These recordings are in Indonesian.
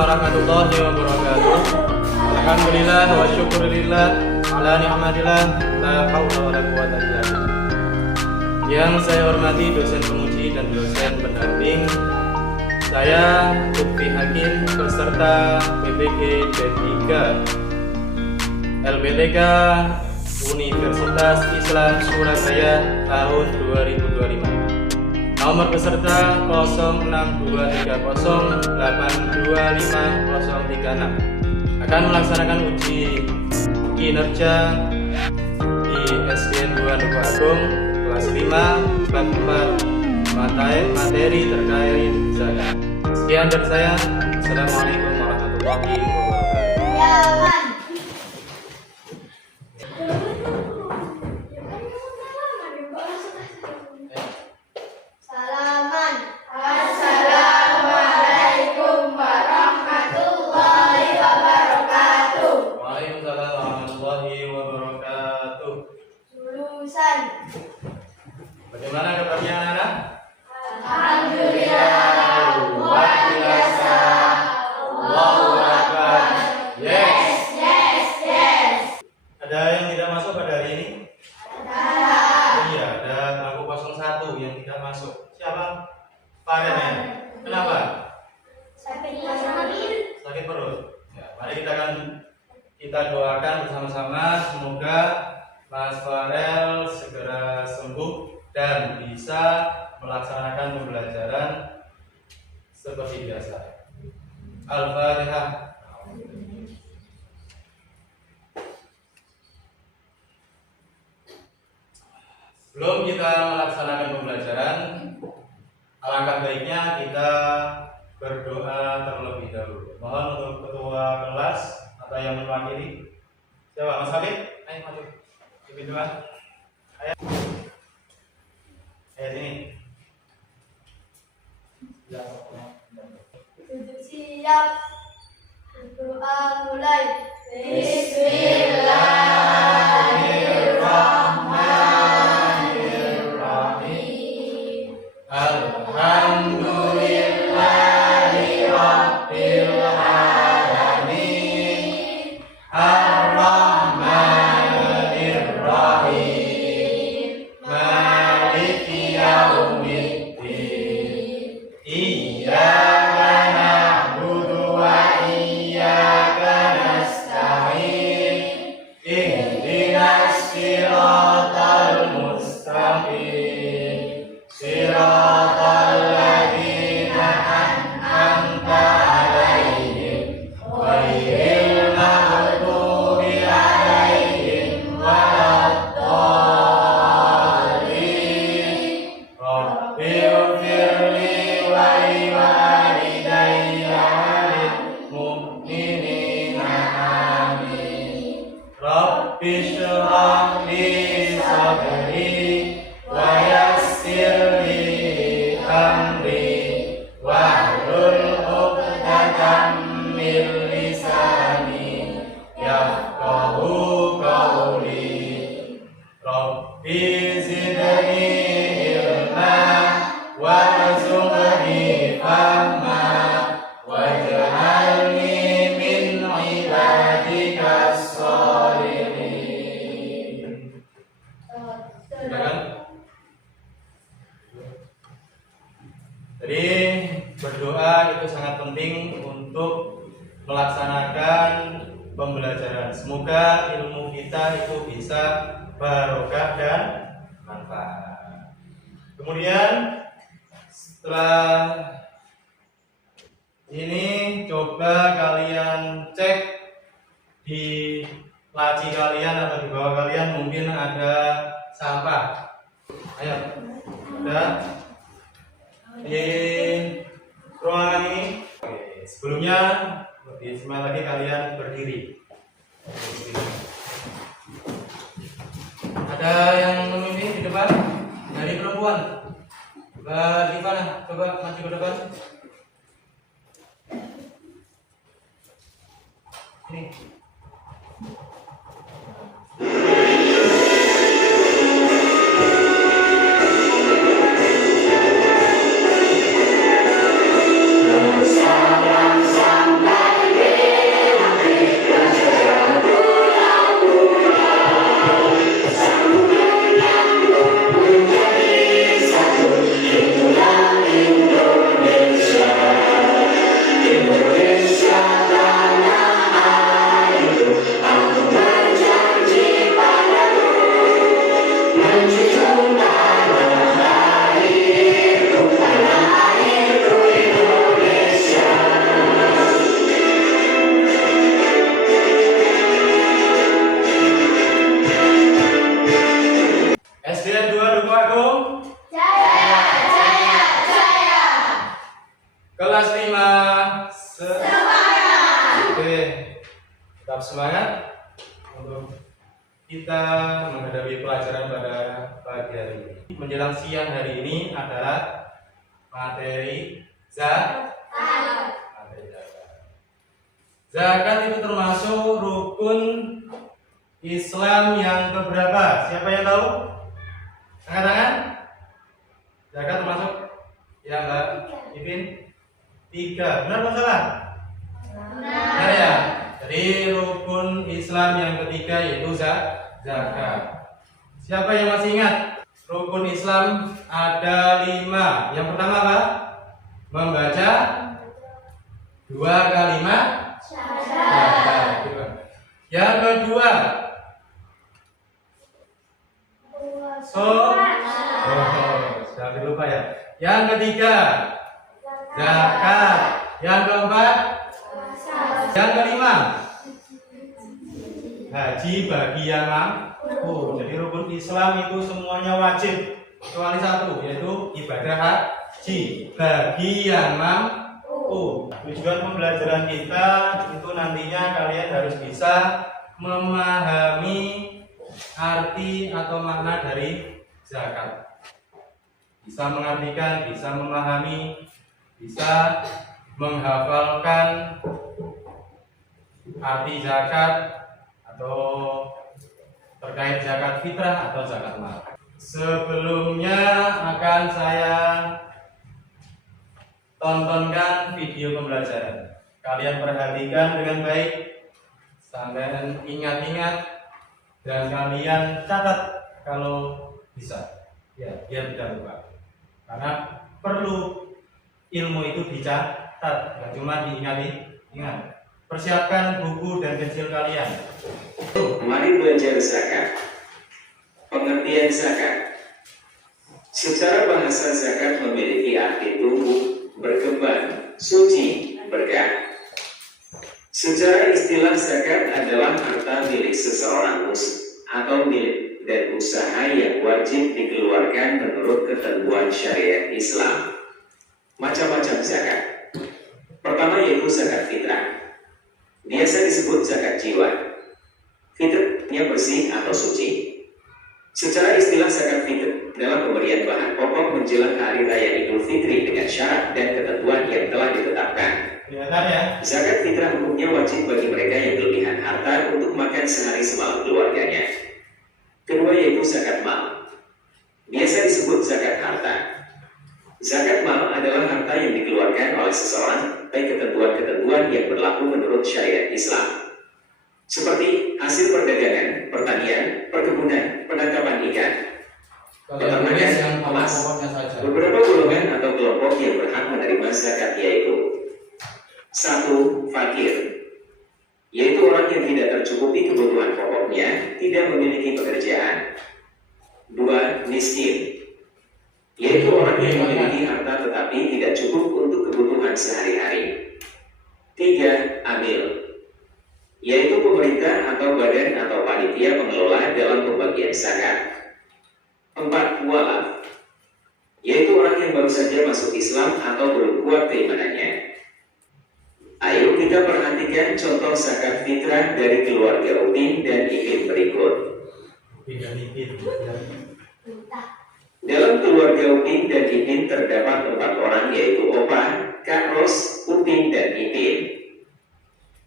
warahmatullahi wabarakatuh. Alhamdulillah wa syukurillah ala ni'matillah la haula wala quwwata illa billah. Yang saya hormati dosen penguji dan dosen pendamping, saya Lutfi Hakim beserta PPG D3 LBTK Universitas Islam Surabaya tahun 2025. Nomor peserta 06230825036 akan melaksanakan uji kinerja di SDN 2 Duku Agung kelas 5 bab 4 materi terkait zakat. Sekian dari saya. Assalamualaikum warahmatullahi wabarakatuh. Bagaimana kabarnya anak-anak? Alhamdulillah, luar biasa. Allahu Akbar. Yes. Yes. Ada yang tidak masuk pada hari ini? Ada. Iya, ada bangku 01 yang tidak masuk. Siapa? Farel ya? Kenapa? Sakit perut. Ya, mari kita doakan bersama-sama semoga Mas Farel segera sembuh dan bisa melaksanakan pembelajaran seperti biasa. Al-Fatihah. Sebelum kita melaksanakan pembelajaran, alangkah baiknya kita berdoa terlebih dahulu. Mohon untuk ketua kelas atau yang mewakili. Siapa? Mas Habib? Ayo maju. Pimpin doa. Ayo. Sini. Siap. Doa mulai. Bismillahirrahmanirrahim. Alhamdulillahi rabbil alamin. Ar-Rahmanir Rahim. Maliki yaumiddin. Iyyaka na'budu wa iyyaka nasta'in. Ihdinas siratal mustaqim. Siratal ladzina an'amta 'alaihim ghairil maghdubi 'alaihim waladdallin. Rabbighfirli wa liwalidayya walil mu'minina amin. Rabbi shrah li sadri wa yassir li amri wahlul 'uqdatam min lisani yafqahu qawli. Rabbi zidni ilma warzuqni fahma waj'alni min ibadikas sholihin. Silakan. Jadi berdoa itu sangat penting untuk melaksanakan pembelajaran. Semoga ilmu kita itu bisa barokah dan manfaat. Kemudian setelah ini coba kalian cek di laci kalian atau di bawah kalian mungkin ada sampah. Ayo, ada di ruangan ini. Oke, sebelumnya bismillah lagi kalian berdiri. Ada yang memimpin di depan dari perempuan. Mbak Rifana, coba maju ke depan. Ini. Salam sambat Tetap semangat untuk kita menghadapi pelajaran pada pagi hari ini. Menjelang siang hari ini adalah materi zakat. Zakat itu termasuk rukun Islam yang keberapa? Siapa yang tahu? Angkat tangan. Zakat termasuk yang Mbak Ipin 3. Benar atau salah? Benar ya. Jadi rukun Islam yang ketiga yaitu zakat. Siapa yang masih ingat? Rukun Islam ada 5. Yang pertama apa? Membaca 2 kalimat syahadat. Yang kedua, jangan lupa ya. Yang ketiga, zakat. Yang keempat, yang kelima, haji bagi yang mampu. Jadi rukun Islam itu semuanya wajib kecuali satu, yaitu ibadah haji bagi yang mampu. Tujuan pembelajaran kita itu nantinya kalian harus bisa memahami arti atau makna dari zakat. Bisa mengartikan, bisa memahami, bisa menghafalkan arti zakat atau terkait zakat fitrah atau zakat mal. Sebelumnya akan saya tontonkan video pembelajaran. Kalian perhatikan dengan baik, sampai ingat-ingat, dan kalian catat kalau bisa. Ya, biar tidak lupa. Karena perlu ilmu itu dicatat, nggak cuma diingat. Persiapkan buku dan pensil kalian. Mari belajar zakat. Pengertian zakat. Secara bahasa zakat memiliki arti tumbuh, berkembang, suci, berkah. Secara istilah zakat adalah harta milik seseorang muslim atau milik dan usaha yang wajib dikeluarkan menurut ketentuan syariat Islam. Macam-macam zakat. Pertama yaitu zakat fitrah. Biasa disebut zakat jiwa. Fitrahnya bersih atau suci. Secara istilah zakat fitrah adalah pemberian bahan pokok menjelang hari raya Idul Fitri dengan syarat dan ketentuan yang telah ditetapkan. Zakat fitrah umumnya wajib bagi mereka yang kelebihan harta untuk makan sehari semalam keluarganya. Kedua yaitu zakat mal. Biasa disebut zakat harta. Zakat mal adalah harta yang dikeluarkan oleh seseorang baik ketentuan-ketentuan yang berlaku menurut syariat Islam. Seperti hasil perdagangan, pertanian, perkebunan, penangkapan ikan, peternakan, emas. Beberapa golongan atau kelompok yang berhak menerima zakat yaitu 1. Fakir, yaitu orang yang tidak tercukupi kebutuhan pokoknya, tidak memiliki pekerjaan. 2. Miskin, yaitu orang yang memiliki harta tetapi tidak cukup untuk kebutuhan sehari-hari. 3. Amil, yaitu pemerintah atau badan atau panitia pengelola dalam pembagian zakat. 4. Mualaf, yaitu orang yang baru saja masuk Islam atau belum kuat keimanannya. Ayo kita perhatikan contoh zakat fitrah dari keluarga Upin dan Ipin berikut. Dalam keluarga Upin dan Ipin terdapat 4 orang yaitu Opa, Kak Ros, Upin dan Ipin.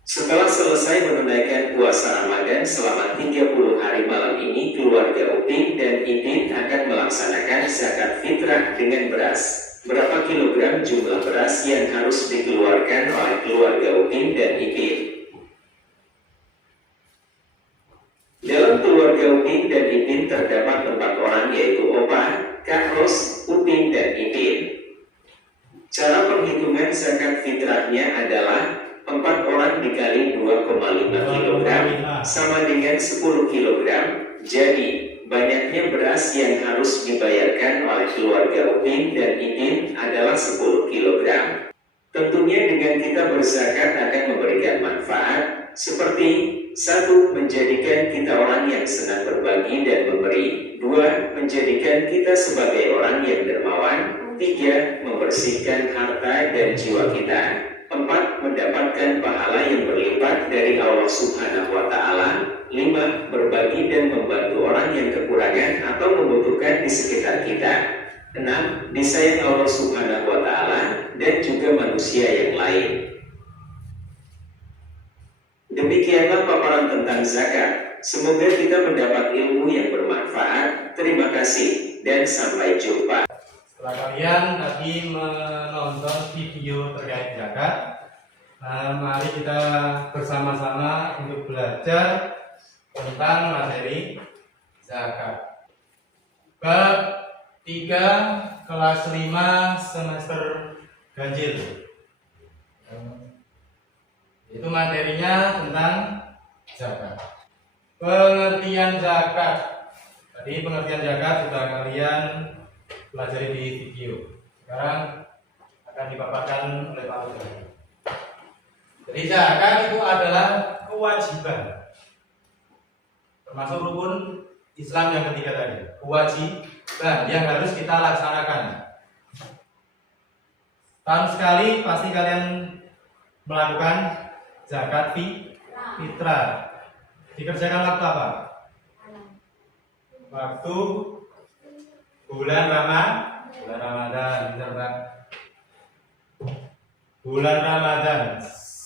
Setelah selesai menunaikan puasa Ramadan selama 30 hari malam ini, keluarga Upin dan Ipin akan melaksanakan zakat fitrah dengan beras. Berapa kilogram jumlah beras yang harus dikeluarkan oleh keluarga Upin dan Ipin? Dalam keluarga Upin dan Ipin terdapat 4 orang yaitu Opa, Kak Ros, Upin dan Ipin. Cara penghitungan zakat fitrahnya adalah 4 orang dikali 2,5 kg sama dengan 10 kg. Jadi banyaknya beras yang harus dibayarkan oleh keluarga Upin dan Ipin adalah 10 kg. Tentunya dengan kita berzakat akan memberikan manfaat seperti 1. Menjadikan kita orang yang senang berbagi dan memberi. 2. Menjadikan kita sebagai orang yang dermawan. 3. Membersihkan harta dan jiwa kita. 4. mendapatkan pahala yang berlipat dari Allah Subhanahu wa Ta'ala. 5. Berbagi dan membantu orang yang kekurangan atau membutuhkan di sekitar kita. 6. Disayang Allah Subhanahu wa Ta'ala dan juga manusia yang lain. Demikianlah paparan tentang zakat. Semoga kita mendapat ilmu yang bermanfaat. Terima kasih dan sampai jumpa. Setelah kalian tadi menonton video terkait zakat, mari kita bersama-sama untuk belajar tentang materi zakat. Bab 3 kelas 5 semester ganjil. Itu materinya tentang zakat. Pengertian zakat. Tadi pengertian zakat sudah kalian pelajari di video. Sekarang akan dipaparkan oleh Pak Ustaz. Jadi zakat itu adalah kewajiban, termasuk rukun Islam yang ketiga tadi. Kewajiban yang harus kita laksanakan. Tahun sekali pasti kalian melakukan zakat fitrah. Dikerjakan waktu apa? Waktu bulan Ramadan, bulan Ramadan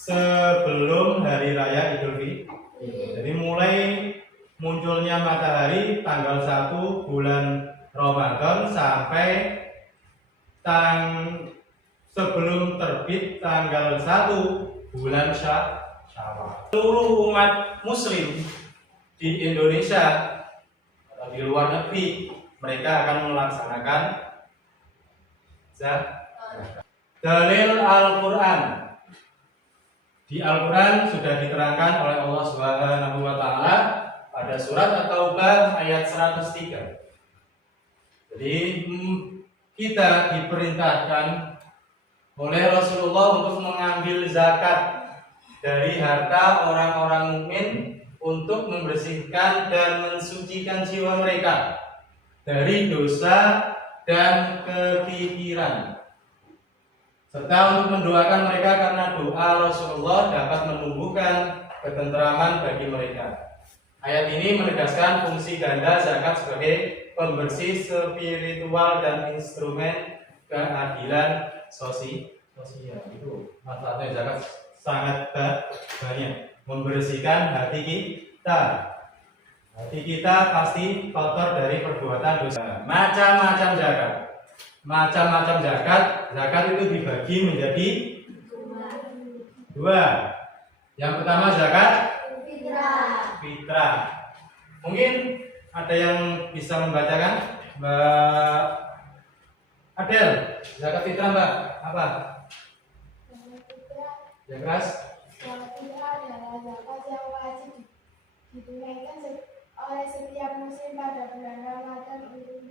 sebelum hari raya Idul Fitri. Jadi mulai munculnya matahari tanggal 1 bulan Ramadan sampai sebelum terbit tanggal 1 bulan Syawal. Seluruh umat muslim di Indonesia atau di luar negeri, mereka akan melaksanakan zakat. Dalil Al-Quran. Di Al-Quran sudah diterangkan oleh Allah Subhanahu wa Ta'ala pada surat At-Taubah ayat 103. Jadi kita diperintahkan oleh Rasulullah untuk mengambil zakat dari harta orang-orang mukmin untuk membersihkan dan mensucikan jiwa mereka dari dosa dan kekikiran, serta untuk mendoakan mereka karena doa Rasulullah dapat menumbuhkan ketentraman bagi mereka. Ayat ini menegaskan fungsi ganda zakat sebagai pembersih spiritual dan instrumen keadilan sosial. Itu manfaatnya zakat sangat banyak, membersihkan hati kita. Hati kita pasti kotor dari perbuatan dosa. Macam-macam zakat. Zakat itu dibagi menjadi dua. Yang pertama zakat fitrah. Mungkin ada yang bisa membacakan, Mbak Adel? Zakat fitrah, Mbak, apa? Yang keras? Zakat fitrah adalah zakat yang wajib ditunaikan oleh setiap muslim pada bulan Ramadan untuk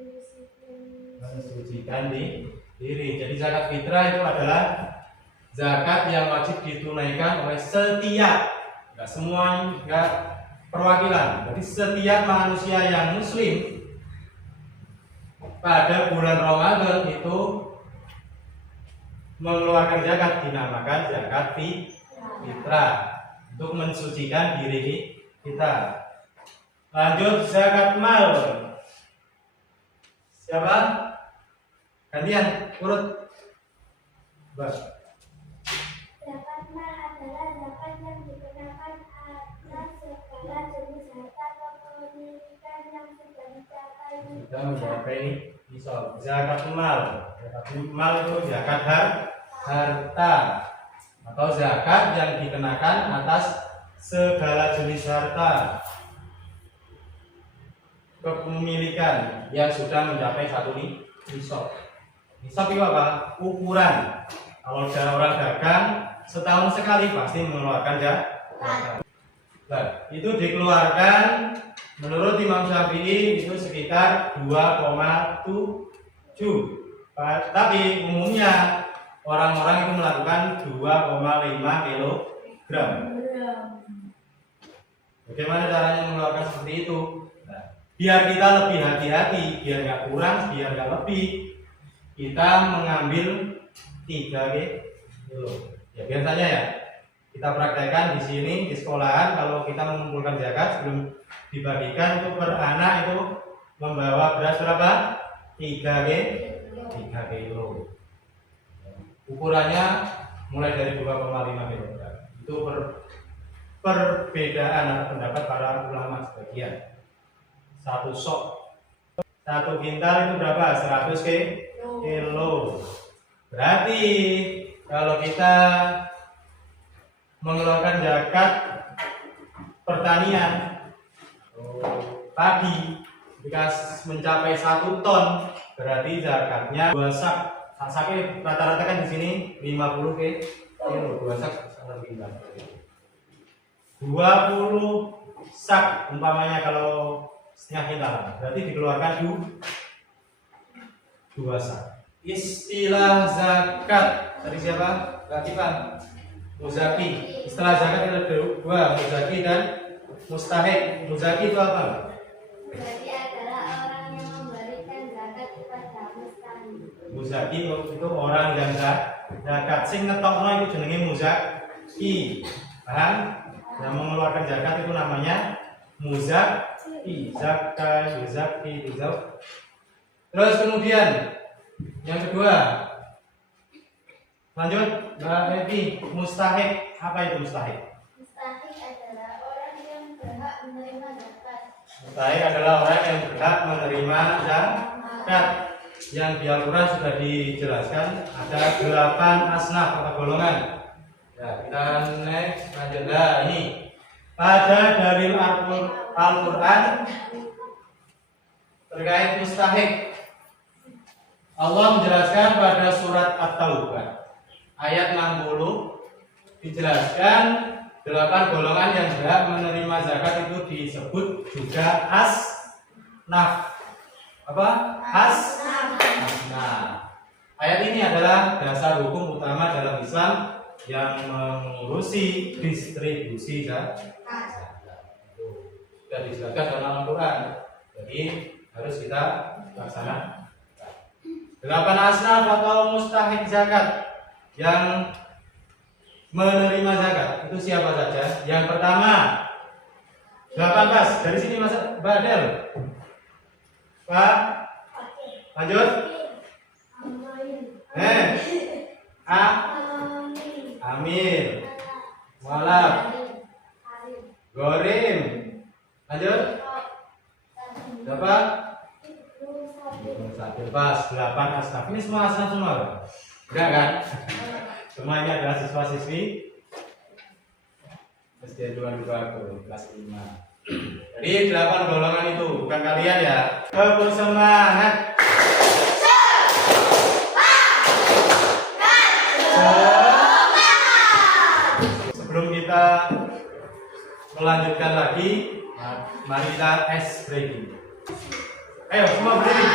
mensucikan diri. Jadi zakat fitrah itu adalah zakat yang wajib ditunaikan oleh setiap, enggak perwakilan. Jadi setiap manusia yang muslim pada bulan Ramadan itu mengeluarkan zakat, dinamakan zakat fitrah untuk mensucikan diri kita. Lanjut zakat mal. Siapa? Gantian, urut. Bas. Zakat mal adalah zakat yang dikenakan atas segala jenis harta kepemilikan yang sudah mencapai nisab. Zakat mal. Zakat mal itu zakat harta atau zakat yang dikenakan atas segala jenis harta kepemilikan yang sudah mencapai satu nisab. Nisab itu apa? Ukuran. Kalau ada orang dagang setahun sekali pasti mengeluarkan zakat. Nah, itu dikeluarkan menurut Imam Syafi'i itu sekitar 2,7. Tapi umumnya orang-orang itu melakukan 2,5 kilogram. Bagaimana caranya mengeluarkan seperti itu? Nah, biar kita lebih hati-hati, biar nggak kurang, biar nggak lebih, kita mengambil 3 kilo. Ya biasanya ya kita praktekkan di sini di sekolahan, kalau kita mengumpulkan zakat sebelum dibagikan itu per anak itu membawa beras berapa? 3 kilo. Ukurannya mulai dari 2,5 kg. Itu perbedaan atau pendapat para ulama sebagian. 1 sok, 1 kintal itu berapa? 100 kilo. Berarti kalau kita mengeluarkan zakat pertanian padi jika mencapai 1 ton, berarti zakatnya 2 sak. Saknya rata-rata kan di sini 50 kilo, 2 sak 20 sak umpamanya kalau setengah kintal, berarti dikeluarkan 2 sak. Istilah zakat dari siapa? Latifan. Muzaki. Istilah zakat ada 2, muzaki dan mustahik. Muzaki itu apa? Muzaki adalah orang yang memberikan zakat kepada mustahik. Muzaki itu orang yang zakat. Sing ngetokno itu jenenge muzaki. Paham? Yang mengeluarkan zakat itu namanya muzaki. Zakat, muzaki, zakat. Terus kemudian yang kedua, lanjut Mbak Evi, mustahik. Apa itu mustahik? Mustahik adalah orang yang berhak menerima zakat. Mustahik adalah orang yang berhak menerima zakat. Yang di Al-Quran sudah dijelaskan ada 8 asnaf atau golongan. Ya, kita next lanjut. Nah, ini pada dalil Al-Quran terkait mustahik. Allah menjelaskan pada surat At-Taubah ayat 60 dijelaskan 8 golongan yang berhak menerima zakat itu disebut juga asnaf. Apa? Asnaf. Ayat ini adalah dasar hukum utama dalam Islam yang mengurusi distribusi zakat. Sudah dijelaskan dalam Al-Quran. Jadi harus kita laksanakan. 8 asnaf atau mustahik zakat yang menerima zakat itu siapa saja? Yang pertama 18 dari sini Mas Badel. Pak, lanjut. Amir, Walab, Gorim, lanjut. Berapa? Pas 8 asnaf. Ini semua asnaf semua, enggak kan? Semua ini adalah siswa-siswi SD 22 kelas 5. Jadi 8 golongan itu bukan kalian ya. Bersemangat. Sebelum kita melanjutkan lagi, mari kita ice breaking. Ayo semua berdiri.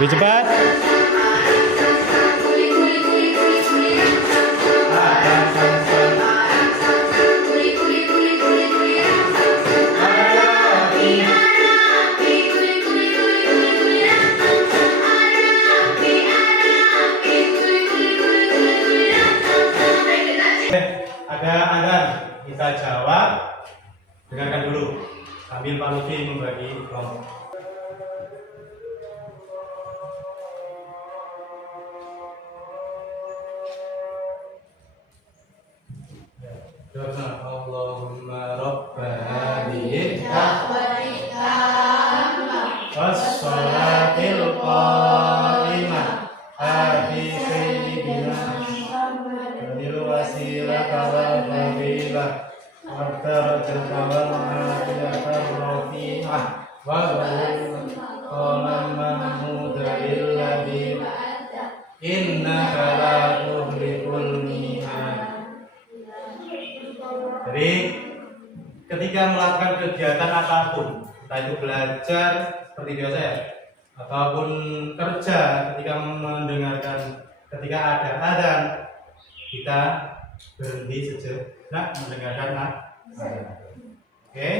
Lebih cepat. Ada azan, kita jawab. Dengarkan dulu sambil Pak Lutfi membagi kelompok. Allahumma rabba hadhihi was-salatil qa'imah ati sayyidina Muhammadil wasilata wal fadilah wa darajata wal afiyata rafi'ah wa qalam mahmudil ladzi innaka la tuhliful mi'ad. Jadi ketika melakukan kegiatan apapun, entah itu belajar seperti biasa ya, ataupun kerja ketika ketika ada adzan, kita berhenti sejenak mendengarkan adzan. Oke.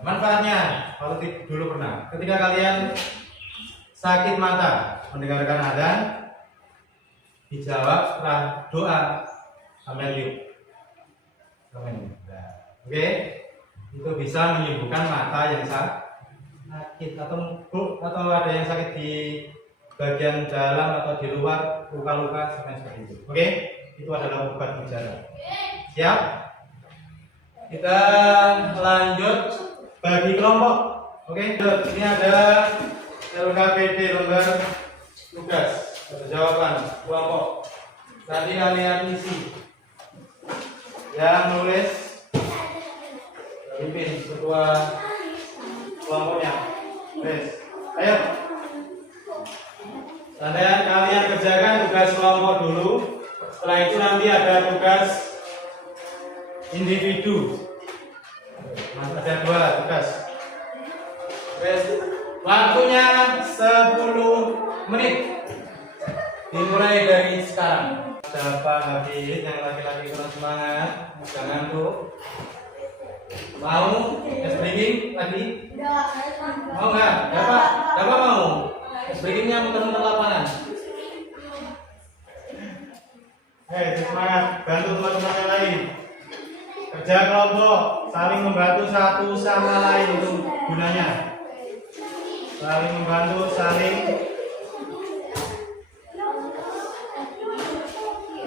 Manfaatnya, kalau dulu pernah, ketika kalian sakit mata mendengarkan adzan, dijawab setelah doa Amin. Oke, itu bisa menyembuhkan mata yang sakit atau ada yang sakit di bagian dalam atau di luar, luka-luka seperti itu. Oke, itu adalah obat bicara. Siap? Kita lanjut bagi kelompok. Oke, ini ada LKPD lembar tugas jawaban kelompok. Tadi kalian isi. Yang nulis pimpin ketua kelompoknya. Wes, ayo. Kalian kerjakan tugas kelompok dulu. Setelah itu nanti ada tugas individu. Ada 2 tugas. Wes, waktunya 10 menit. Dimulai dari sekarang. Siapa habis yang laki-laki kurang semangat, jangan tuh. Mau breaking lagi? Mau nggak? Siapa mau? Breakingnya muter-muter lapangan. Semangat, bantu teman-teman yang lain. Kerja kelompok, saling membantu satu sama lain itu gunanya. Saling membantu, saling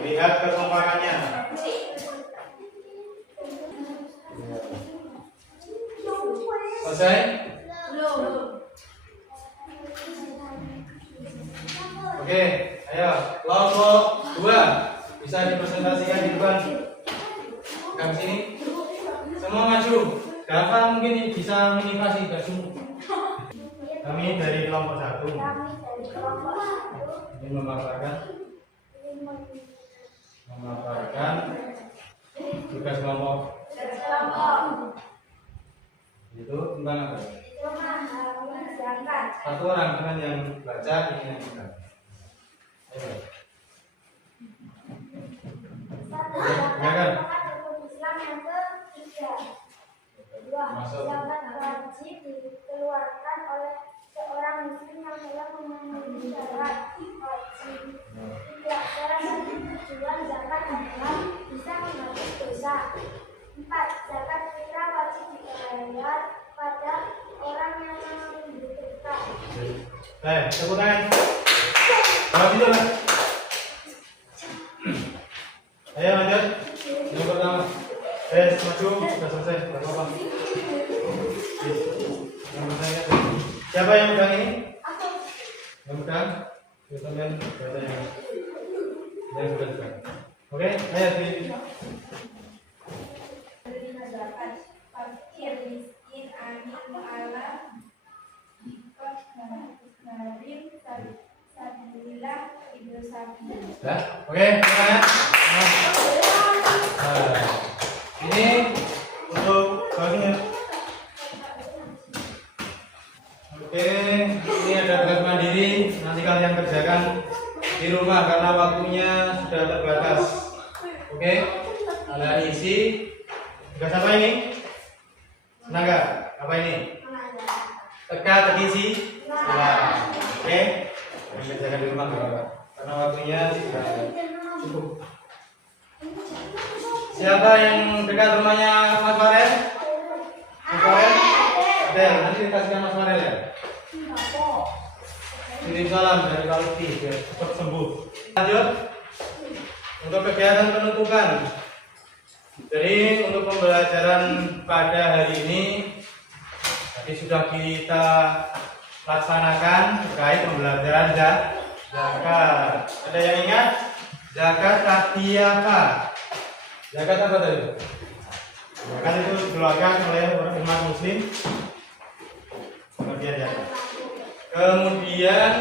lihat kekompakannya. Selesai? Oke, ayo kelompok 2 bisa dipresentasikan di depan. Kami sini. Semua maju. Gampang mungkin bisa menginvasi ke semua. Kami dari kelompok 1. Ini memaparkan tugas kelompok. Itu tentang apa? Satu orang dengan yang baca ini yang kita. Ayo. Ya kan? Islam yang ketiga. Kedua, zakat wajib dikeluarkan oleh seorang muslim yang telah memenuhi syarat wajib. Tidak salah satu tujuan zakat adalah bisa menghapus dosa. 4. Zakat fitrah wajib dibayar pada orang yang membutuhkan. Tepuk tangan. Bawa video lah. Ayo lanjut. Yang pertama. Maju. Sudah selesai. Tidak apa-apa. Yang pertama. Siapa yang pegang ini? Aku. Yang pegang. Kalian baca yang sudah pegang. Oke. Ayo di. Fakir miskin amin ala sabilillah ibu sabi. Ya, oke, semuanya. Ini untuk baginya. Oke, ini ada tugas mandiri. Nanti kalian kerjakan di rumah karena waktunya sudah terbatas. Oke, kalian isi. Tugas apa ini? Senang gak? Apa ini? Teka-teki sih. Oke, kerjakan di rumah karena waktunya sudah cukup. Siapa yang dekat rumahnya Mas Farel? Mas Farel? Ada, nanti dikasihkan Mas Farel ya. Kirim salam dari Pak Lutfi biar cepat sembuh. Lanjut untuk kegiatan penutupan. Jadi untuk pembelajaran pada hari ini tadi sudah kita laksanakan terkait pembelajaran zakat. Ada yang ingat? Zakat tadi apa? Zakat apa tadi? Zakat itu dikeluarkan oleh orang umat muslim. Seperti aja. Kemudian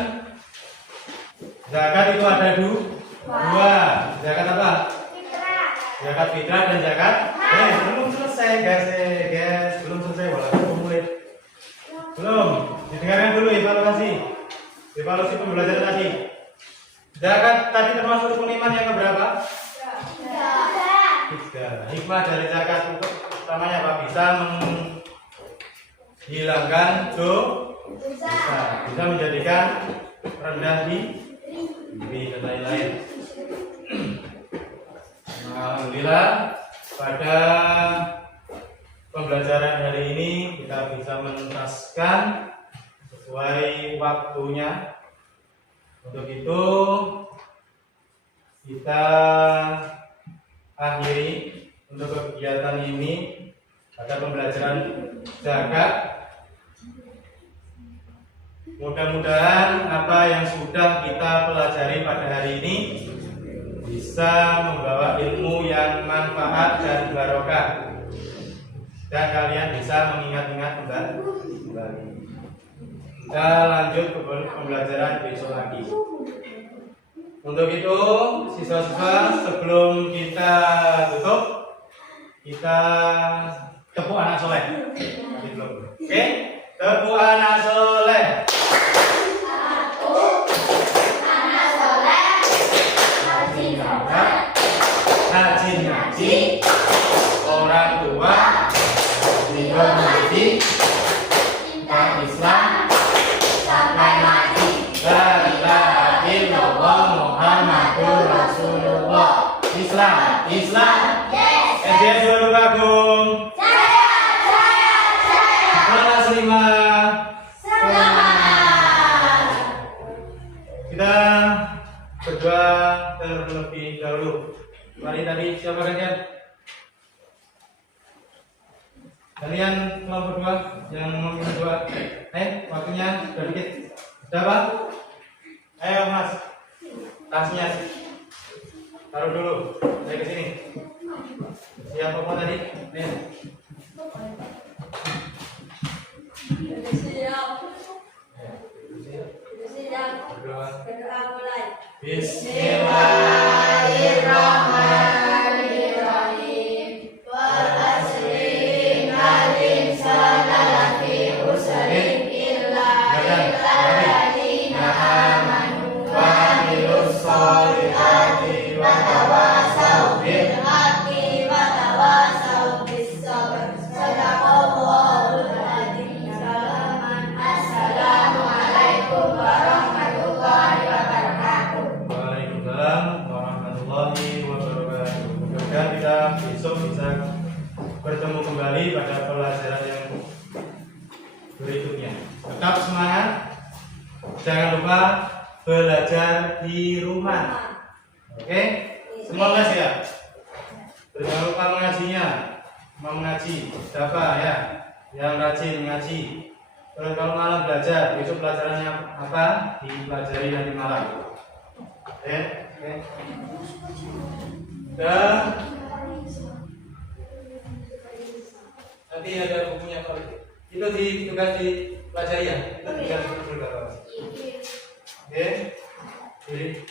zakat itu ada dua. Zakat apa? Zakat fitrah dan zakat belum selesai. selesai guys. Belum selesai walaupun murid. Belum. Didengarkan dulu evaluasi pembelajaran tadi. Zakat tadi termasuk rukun iman yang keberapa? 3. Hikmah dari zakat untuk pertamanya apa? Bisa menghilangkan dosa, bisa menjadikan rendah diri dan lain-lain. Alhamdulillah pada pembelajaran hari ini kita bisa menuntaskan sesuai waktunya. Untuk itu kita akhiri untuk kegiatan ini pada pembelajaran zakat. Mudah-mudahan apa yang sudah kita pelajari pada hari ini bisa membawa ilmu yang manfaat dan barokah, dan kalian bisa mengingat-ingat kembali. Kita lanjut ke pembelajaran besok lagi. Untuk itu, siswa-siswa, sebelum kita tutup, kita tepuk anak soleh. Oke, tepuk anak soleh. Rajin ngaji, orang tua dihormati, cinta Islam sampai mati. La ilaha illallah Muhammadur Rasulullah. Islam. Yes. Edian Dulu Agung. Saya. Mana Selima? Semangat. Kita berdoa terlebih dahulu. Mari tadi siapa kalian? Kalian kelompok 2 yang mau minta doa. Waktunya sudah dikit. Sudah Pak? Ayo Mas. Tasnya taruh dulu. Saya ke sini. Siapa mau tadi? Berdoa mulai. Bismillahirrahmanirrahim. Wal asri innal insana lafi khusrin illa alladzina amanu wa amilus solihati wa tawasaw bil haqqi wa tawasaw bis sabr. Shadaqallahul adzim. Assalamu alaikum warahmatullahi wabarakatuh. Waalaikumsalam warahmatullahi wabarakatuh. Mudah-mudahan kita besok bisa bertemu kembali pada pelajaran yang berikutnya. Tetap semangat. Jangan lupa belajar di rumah. Oke? Semua kelas ya? Jangan lupa mengajinya. Mau mengaji. Siapa ya? Yang rajin mengaji. Terus kalau malam belajar, besok pelajarannya apa? Dipelajari nanti malam. Oke? Dan nanti ada bukunya kalau itu tugas dipelajari ya. Itu tugas dulu. Oke? Jadi